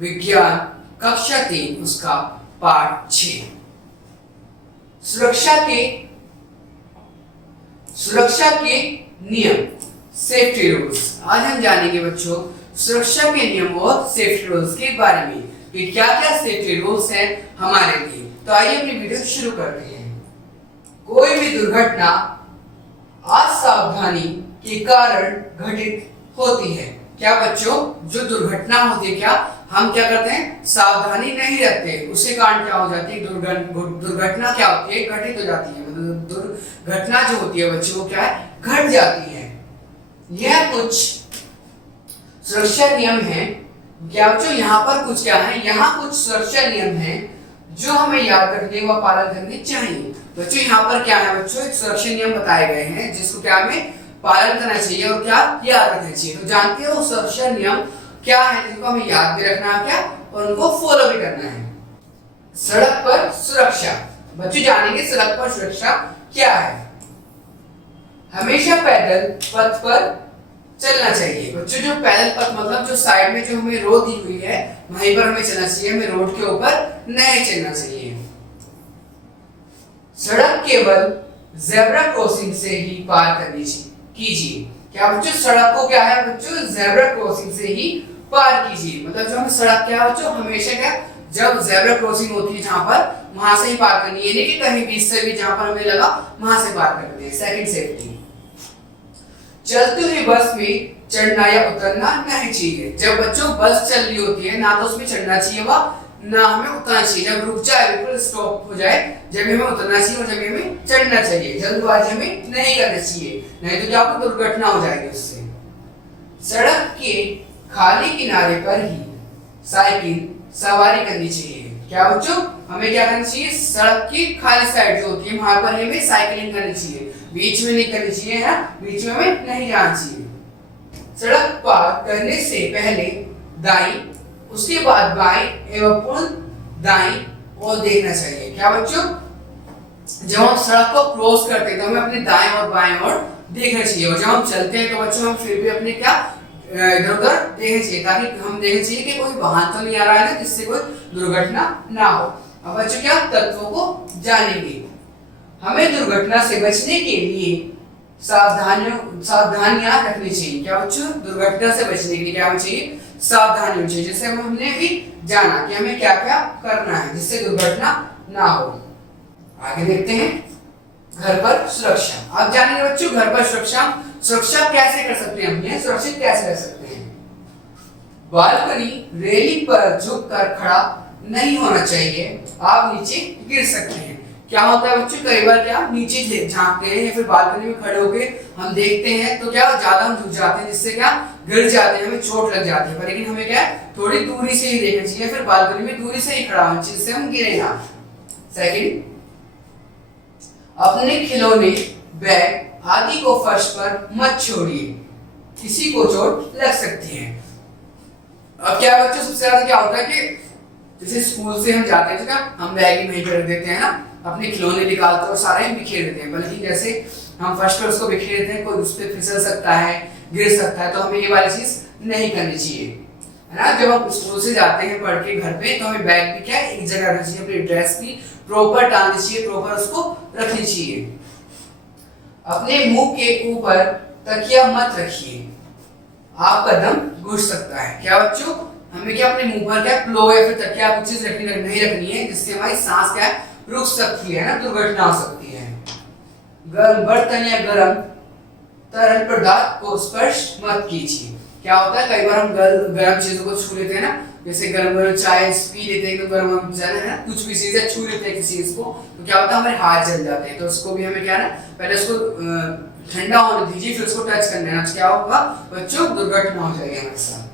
विज्ञान कक्षा 3 उसका पाठ 6 सुरक्षा के नियम सेफ्टी रूल्स। आज हम जानेंगे बच्चों सुरक्षा के नियम और सेफ्टी रूल्स के बारे में कि क्या क्या सेफ्टी रूल्स हैं हमारे लिए। तो आइए अपनी वीडियो शुरू करते हैं। कोई भी दुर्घटना असावधानी के कारण घटित होती है। क्या बच्चों, जो दुर्घटना होती है, क्या हम क्या करते हैं, सावधानी नहीं रखते, उसके कारण क्या हो जाती है, दुर्घटना क्या होती है, घटित हो जाती है। मतलब दुर्घटना जो होती है बच्चों वो क्या है, घट जाती है। यह कुछ सुरक्षा नियम हैं। क्या बच्चों, यहाँ पर कुछ क्या है, यहाँ कुछ सुरक्षा नियम हैं जो हमें याद रखने व पालन करने चाहिए। बच्चों यहाँ पर क्या है बच्चों, एक सुरक्षा नियम बताए गए हैं जिसको क्या हमें पालन करना चाहिए और क्या याद रखना चाहिए। तो जानते हो सुरक्षा नियम क्या है जिनको हमें याद भी रखना है क्या और उनको फॉलो भी करना है। सड़क पर सुरक्षा। बच्चों जानेंगे सड़क पर सुरक्षा क्या है। हमेशा पैदल पथ पर चलना चाहिए। बच्चों जो पैदल पथ मतलब जो साइड में जो हमें रोड दी हुई है वहीं पर हमें चलना चाहिए, हमें रोड के ऊपर नहीं चलना चाहिए। सड़क केवल जेब्रा क्रॉसिंग से ही पार करनी कीजिए। क्या बच्चों, सड़क को क्या है बच्चों, जेब्रा क्रॉसिंग से ही पार कीजिए। मतलब जो हमें सड़क क्या है बच्चों, हमेशा क्या जब जेब्रा क्रॉसिंग होती है जहां पर वहां से ही पार करनी है, नहीं कि कहीं बीच से भी जहां पर हमें लगा वहां से पार करनी है। Second safety. चलती हुई बस में चढ़ना या उतरना नहीं चाहिए। जब बच्चों बस चल रही होती है ना तो उसमें चढ़ना चाहिए व ना हमें उतरना चाहिए। जब रुक जाए, बिल्कुल स्टॉप हो जाए, जब हमें उतरना चाहिए और जब हमें चढ़ना चाहिए। जल्दबाजी हमें नहीं करना चाहिए, नहीं तो क्या आपको दुर्घटना हो जाएगी उससे। सड़क के खाली किनारे पर ही साइकिल सवारी करनी चाहिए। क्या बच्चों, हमें क्या करना चाहिए, सड़क की खाली साइड जो होती है वहां पर हमें साइकिलिंग करनी चाहिए, बीच में नहीं करनी चाहिए, है बीच में हमें नहीं जाना चाहिए। सड़क पार करने से पहले दाईं, उसके बाद बाईं एवं पुनः दाईं और देखना चाहिए। क्या बच्चों, जब हम सड़क को क्रॉस करते हैं तो हमें अपने दाएं और बाएं ओर देखना चाहिए, और जब हम चलते हैं तो बच्चों हम फिर भी अपने क्या इधर उधर देखना चाहिए, ताकि हम देखना चाहिए कि कोई वाहन तो नहीं आ रहा है ना जिससे कोई दुर्घटना ना हो। अब बच्चों क्या तत्वों को जानेंगे। हमें दुर्घटना से बचने के लिए सावधानियां रखनी चाहिए। क्या बच्चों, दुर्घटना से बचने के लिए क्या होना चाहिए, सावधानी होनी चाहिए। जैसे हमने भी जाना कि हमें क्या क्या करना है जिससे दुर्घटना ना हो। आगे देखते हैं घर पर सुरक्षा। आप जानेंगे बच्चों घर पर सुरक्षा कैसे कर सकते हैं, हम सुरक्षित कैसे रह सकते हैं। बालकनी रेलिंग पर झुककर खड़ा नहीं होना चाहिए, आप नीचे गिर सकते हैं। क्या होता है बच्चों, कई बार क्या नीचे झांकते हैं या फिर बालकनी में खड़े होके हम देखते हैं तो क्या ज्यादा हम झुक जाते हैं, जिससे क्या गिर जाते हैं, हमें चोट लग जाती है। पर लेकिन हमें क्या थोड़ी दूरी से ही देखना चाहिए, फिर बालकनी में दूरी से ही खड़ा होना चाहिए जिससे हम गिरे ना। सेकंड, अपने खिलौने बैग आदि को फर्श पर मत छोड़िए, किसी को चोट लग सकती है। अब क्या बच्चों सबसे ज्यादा क्या होता है कि जैसे स्कूल से हम जाते हैं तो क्या हम बैग ही वहीं रख देते हैं ना, अपने खिलौने निकालते और सारे बिखेर देते हैं। बल्कि जैसे हम फर्स्ट पर उसको बिखेर देते हैं, कोई उस पर फिसल सकता है, गिर सकता है, तो हमें ये वाली चीज नहीं करनी चाहिए, है ना। जब हम स्कूल से जाते हैं पढ़ के घर पे तो हमें बैग भी क्या एक जगह रखना चाहिए, अपनी ड्रेस की प्रॉपर टांगनी चाहिए, प्रॉपर उसको रखनी चाहिए। अपने मुंह के ऊपर तकिया मत रखिए, आपका दम घुट सकता है। क्या बच्चों, हमें क्या अपने मुंह पर क्या पिलो या फिर तकिया कुछ चीज नहीं रखनी है जिससे हमारी सांस क्या रुक सकती है ना, दुर्घटना हो सकती है। गर्म बर्तन या गर्म तरल पदार्थ को स्पर्श मत कीजिए। क्या होता है, कई बार हम गर्म चीजों को छू लेते हैं ना, जैसे गर्म चाय पी लेते हैं तो गर्म है ना, कुछ भी चीजें छू लेते हैं किसी चीज को तो क्या होता है हमारे हाथ जल जाते हैं। तो उसको भी हमें क्या ना पहले उसको ठंडा होने दीजिए फिर उसको टच करना है। क्या होगा बच्चों, दुर्घटना हो जाएगी हमारे साथ।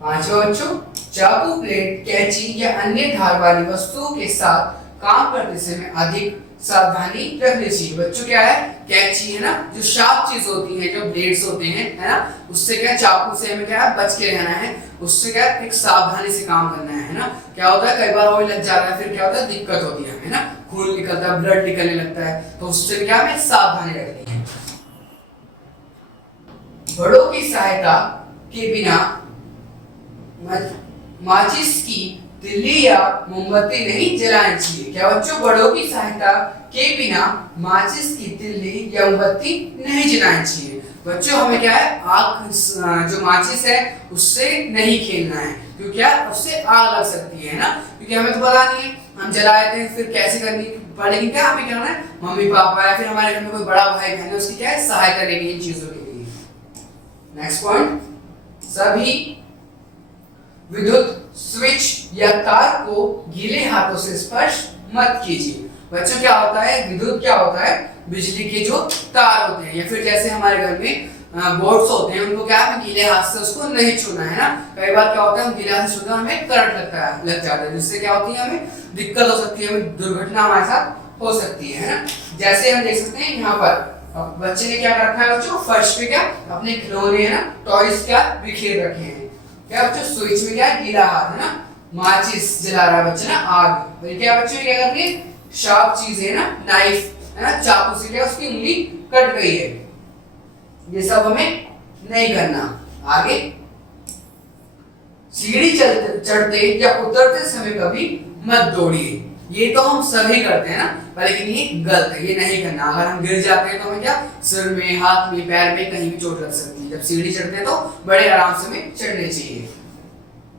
पांचवा बच्चों, चाकू, प्लेट, कैंची या अन्य धार वाली वस्तुओं के साथ काम करते समय अधिक सावधानी रखनी चाहिए। बच्चों क्या है, कैंची है ना, जो शार्प चीज होती है, जो ब्लेड्स होते हैं, है ना, उससे क्या चाकू से हमें क्या बच के रहना है, उससे क्या एक सावधानी से काम करना है ना। क्या होता है कई बार ऑयल लग जाता है, फिर क्या होता है दिक्कत होती है ना, खून निकलता है, ब्लड निकलने लगता है, तो उससे क्या हमें सावधानी रखनी है। बड़ों की सहायता के बिना माचिस की तिल्ली या मोमबत्ती नहीं जलानी चाहिए। क्या बच्चों, बड़ों की सहायता के बिना माचिस की तिल्ली या मोमबत्ती नहीं जलानी चाहिए। बच्चों हमें क्या है, आग जो माचिस है उससे नहीं खेलना है, क्योंकि क्या उससे आग लग सकती है ना, क्योंकि हमें तो पता नहीं है, हम जला देते हैं फिर कैसे करनी पड़ेगी। क्या हमें क्या करना है, मम्मी पापा या फिर हमारे घर में कोई बड़ा भाई बहन है उसकी क्या है सहायता लेनी इन चीजों के लिए। नेक्स्ट पॉइंट, सभी विद्युत स्विच या तार को गीले हाथों से स्पर्श मत कीजिए। बच्चों क्या होता है, विद्युत क्या होता है, बिजली के जो तार होते हैं या फिर जैसे हमारे घर में बोर्ड्स होते हैं उनको क्या है गीले हाथ से उसको नहीं छूना है ना। कई बार क्या होता है हम गीले हाथ से छूते हैं हमें करंट लग जाता है, जिससे क्या होती है हमें दिक्कत हो सकती है, हमें दुर्घटना हमारे साथ हो सकती है ना। जैसे हम देख सकते हैं यहाँ पर बच्चे ने क्या कर रखा है बच्चों, फर्श पे क्या अपने खिलौने है ना, टॉयज क्या बिखेर रखे हैं। क्या बच्चों, स्विच में क्या गीला हाथ है ना, माचिस जला रहा है बच्चा ना, आग। क्या बच्चों क्या कर रही है, शार्प चीज है ना, नाइफ है ना, चाकू से क्या उसकी उंगली कट गई है। ये सब हमें नहीं करना। आगे, सीढ़ी चढ़ते या उतरते समय कभी मत दौड़िए। ये तो हम सभी करते हैं ना, लेकिन ये गलत है, ये नहीं करना। अगर हम गिर जाते हैं तो हमें क्या सिर में, हाथ में, पैर में कहीं भी चोट लग सकती है। जब सीढ़ी चढ़ते हैं तो बड़े आराम से हमें चढ़ने चाहिए।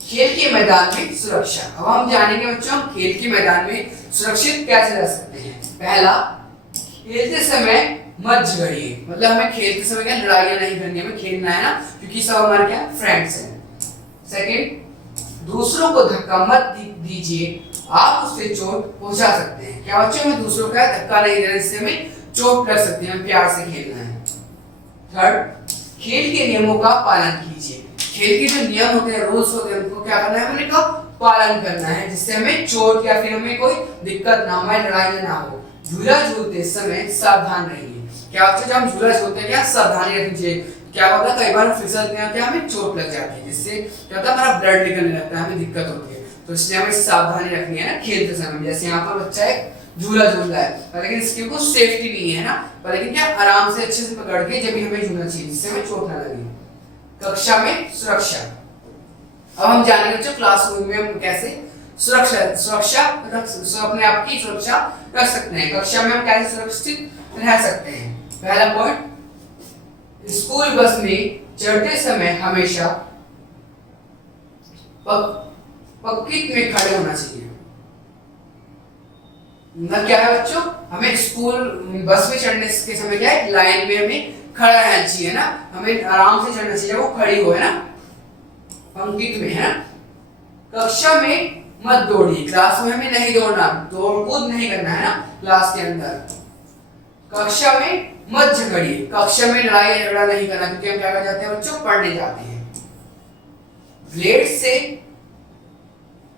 खेल के मैदान में सुरक्षा। अब हम जानेंगे बच्चों हम खेल के मैदान में सुरक्षित कैसे रह सकते हैं। पहला, खेलते समय मत झगड़िए। मतलब हमें खेलते समय क्या लड़ाइयां नहीं करनी, हमें खेलना है ना, क्योंकि सब हमारे क्या फ्रेंड्स हैं। सेकंड, दूसरों को धक्का मत दीजिए, आप उससे चोट पहुंचा सकते हैं। क्या बच्चों, में दूसरों का धक्का नहीं देना, जिससे हमें चोट लग सकती है, हमें प्यार से खेलना है। थर्ड, खेल के नियमों का पालन कीजिए। खेल के जो नियम होते हैं, रूल्स होते हैं, उनको क्या करना है, हमने का पालन करना है, जिससे हमें चोट या फिर हमें कोई दिक्कत ना हो, हमारी लड़ाई ना हो। झूला झूलते समय सावधान रहिए। क्या बच्चों, जब हम झूला झूलते हैं क्या सावधानी रखनी चाहिए। क्या होता है कई बार फिसलते हैं क्या हमें चोट लग जाती है, जिससे क्या होता है हमारा ब्लड निकलने लगता है, हमें दिक्कत होती है। तो इसलिए हमें सावधानी रखनी है ना खेलते समय। जैसे यहाँ पर बच्चा एक झूला झूल रहा है, लेकिन इसकी कोई सेफ्टी नहीं है ना, लेकिन क्या आराम से अच्छे से पकड़ के जब भी हमें झूलना चाहिए, जिससे हमें चोट ना लगे। कक्षा में सुरक्षा। अब हम जानेंगे बच्चों क्लासरूम में हम कैसे सुरक्षा अपने आप की सुरक्षा रख सकते हैं। कक्षा में हम कैसे सुरक्षित रह सकते हैं। पहला पॉइंट, स्कूल बस में चढ़ते समय हमेशा पंक्ति में खड़े होना चाहिए। मतलब क्या है बच्चों, हमें स्कूल बस में चढ़ने के समय क्या है लाइन में हमें खड़ा रहना चाहिए ना, हमें आराम से चढ़ना चाहिए, वो खड़ी हो है ना, पंक्ति में है ना। कक्षा में मत दौड़िए, क्लास में हमें नहीं दौड़ना, दौड़ कूद नहीं करना है ना क्लास के अंदर। कक्षा में मत झगड़िए, कक्षा में लड़ाई झगड़ा नहीं करना, क्योंकि हम क्या कर जाते हैं बच्चों, पढ़ने जाते हैं। ब्लेड से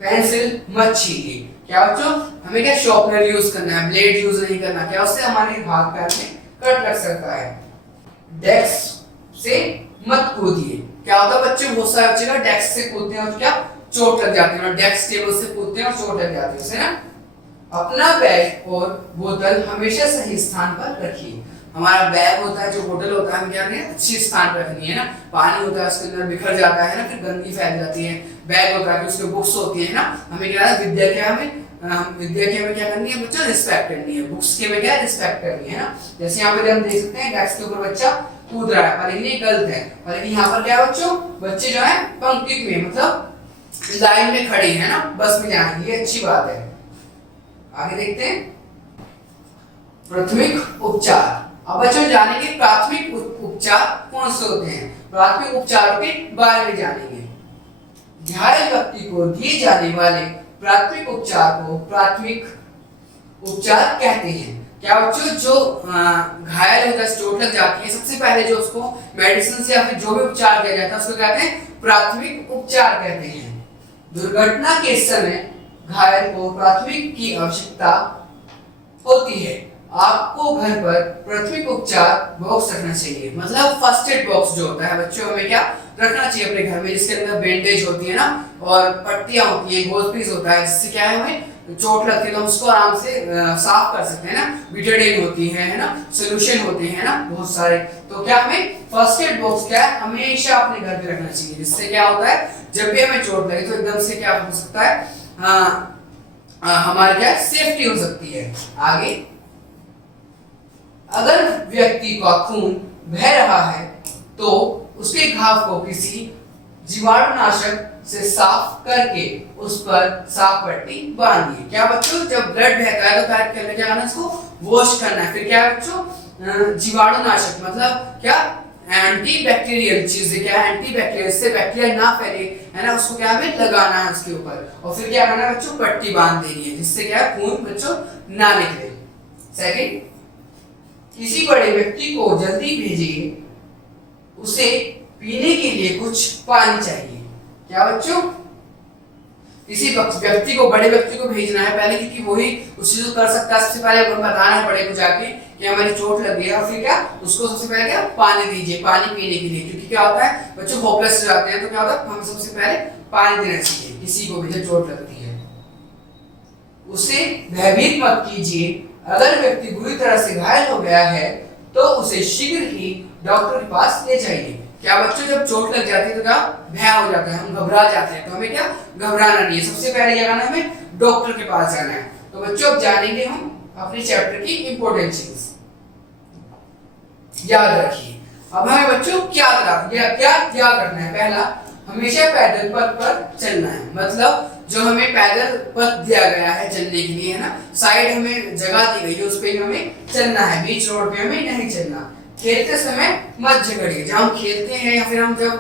पेंसिल मत छीलिए। क्या बच्चों, हमें क्या शार्पनर यूज करना है, ब्लेड यूज नहीं करना। क्या उससे हमारे हाथ पैर में कट लग सकता है। डेस्क से मत कूदिए। क्या होता है बच्चे, बहुत सारे बच्चे ना डेस्क से कूदते हैं और क्या चोट लग जाती है, डेस्क टेबल से कूदते हैं और चोट लग जाती है उससे ना। अपना बैग और बोतल हमेशा सही स्थान पर रखिए। हमारा बैग होता है, जो बोतल होता है, हम क्या करें अच्छी स्थान पर रखनी है ना। पानी होता है उसके अंदर बिखर जाता है ना, फिर गंदगी फैल जाती है। बैग होता है, उसके बुक्स होती है ना, हमें क्या है विद्या की हमें क्या करनी है बच्चों, रिस्पेक्ट करनी है। बुक्स की हमें क्या रिस्पेक्ट करनी है ना। जैसे यहाँ पे हम देख सकते हैं डेस्क के ऊपर बच्चा कूद रहा है, लेकिन ये गलत है। लेकिन यहाँ पर क्या है बच्चों, बच्चे जो है पंक्ति में मतलब लाइन में खड़े हैं ना, बस में जाएंगे, ये अच्छी बात है। आगे देखते हैं प्राथमिक उपचार। अब बच्चों जानेंगे प्राथमिक उपचार कौन से होते हैं, प्राथमिक उपचारों के बारे में जानेंगे। घायल व्यक्ति को दिए जाने वाले प्राथमिक उपचार को प्राथमिक उपचार कहते हैं। क्या बच्चों, जो घायल होता है, चोट लग जाती है, सबसे पहले जो उसको मेडिसिन से या फिर जो भी उपचार किया जाता है उसको कहते हैं प्राथमिक उपचार कहते हैं। दुर्घटना के समय घायल को प्राथमिक की आवश्यकता होती है। आपको घर पर प्राथमिक उपचार बॉक्स रखना चाहिए। मतलब फर्स्ट एड बॉक्स जो होता है बच्चों, हमें क्या रखना चाहिए अपने घर में, जिसके अंदर बैंडेज होती है ना और पट्टियां होती है, गोज पीस होता है, जिससे क्या है हमें चोट लगती है तो हम उसको आराम से साफ कर सकते हैं ना। बिटाडीन होती है ना, सोल्यूशन होते हैं ना बहुत सारे। तो क्या हमें फर्स्ट एड बॉक्स क्या है हमेशा अपने घर पे रखना चाहिए, जिससे क्या होता है जब भी हमें चोट लगे तो एकदम से क्या हो सकता है हमारी क्या सेफ्टी हो सकती है। आगे, अगर व्यक्ति का खून बह रहा है तो उसके घाव को किसी जीवाणुनाशक से साफ करके उस पर साफ पट्टी बांधिए। क्या बच्चों, जब ब्लड बहता है तो क्या करना है, उसको वॉश करना है। फिर क्या है बच्चों, जीवाणुनाशक मतलब क्या, एंटीबैक्टीरियल चीजें, क्या एंटीबैक्टीरियल से बैक्टीरिया ना फैले है ना, उसको क्या हमें लगाना है उसके ऊपर। और फिर क्या करना है बच्चों, पट्टी बांध देनी है, जिससे क्या है खून बच्चों ना निकले। सेकंड, किसी बड़े व्यक्ति को जल्दी भेजिए, उसे पीने के लिए कुछ पानी चाहिए। क्या बच्चों, किसी व्यक्ति को, बड़े व्यक्ति को भेजना है पहले, क्योंकि वही उस चीज को कर सकता है। सबसे पहले हमें बताना है बड़े को जाके कि हमारी चोट लग गई है, और फिर क्या उसको सबसे पहले क्या पानी दीजिए, पानी पीने के लिए। क्योंकि क्या होता है बच्चों होपलेस हो जाते हैं, तो क्या होता है हम सबसे पहले पानी देना चाहिए किसी को भी जब चोट लगती है। उसे भयभीत मत कीजिए, अगर व्यक्ति बुरी तरह से घायल हो गया है तो उसे शीघ्र ही डॉक्टर के पास ले जाइए। क्या बच्चों, जब चोट लग जाती है तो क्या भय हो जाता है, हम घबरा जाते हैं, तो हमें क्या घबराना नहीं है, सबसे पहले क्या करना है हमें डॉक्टर के पास जाना है। तो बच्चों अब जानेंगे हम अपने चैप्टर की इंपॉर्टेंट चीज, याद रखिए। अब हमें बच्चों क्या याद रखना है, पहला हमेशा पैदल पथ पर चलना है, मतलब जो हमें पैदल पथ दिया गया है चलने के लिए है ना, साइड हमें जगह दी गई है उस पे हमें चलना है, बीच रोड पे हमें नहीं चलना। खेलते समय मत झगड़िए, जब हम खेलते हैं या फिर हम जब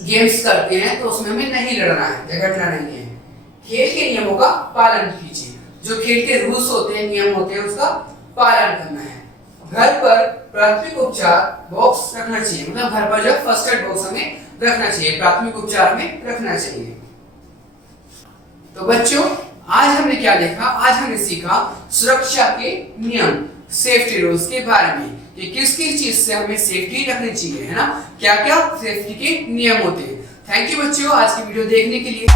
गेम्स करते हैं तो उसमें हमें नहीं लड़ना है, झगड़ना नहीं है। खेल के नियमों का पालन कीजिए, जो खेल के रूल्स होते हैं, नियम होते हैं, उसका पालन करना है। घर पर प्राथमिक उपचार बॉक्स रखना चाहिए, मतलब घर पर जो फर्स्ट एड बॉक्स हमें रखना चाहिए, प्राथमिक उपचार में रखना चाहिए। तो बच्चों आज हमने क्या देखा, आज हमने सीखा सुरक्षा के नियम, सेफ्टी रूल्स के बारे में, कि किस किस चीज से हमें सेफ्टी रखनी चाहिए है ना, क्या क्या सेफ्टी के नियम होते हैं। थैंक यू बच्चों आज की वीडियो देखने के लिए।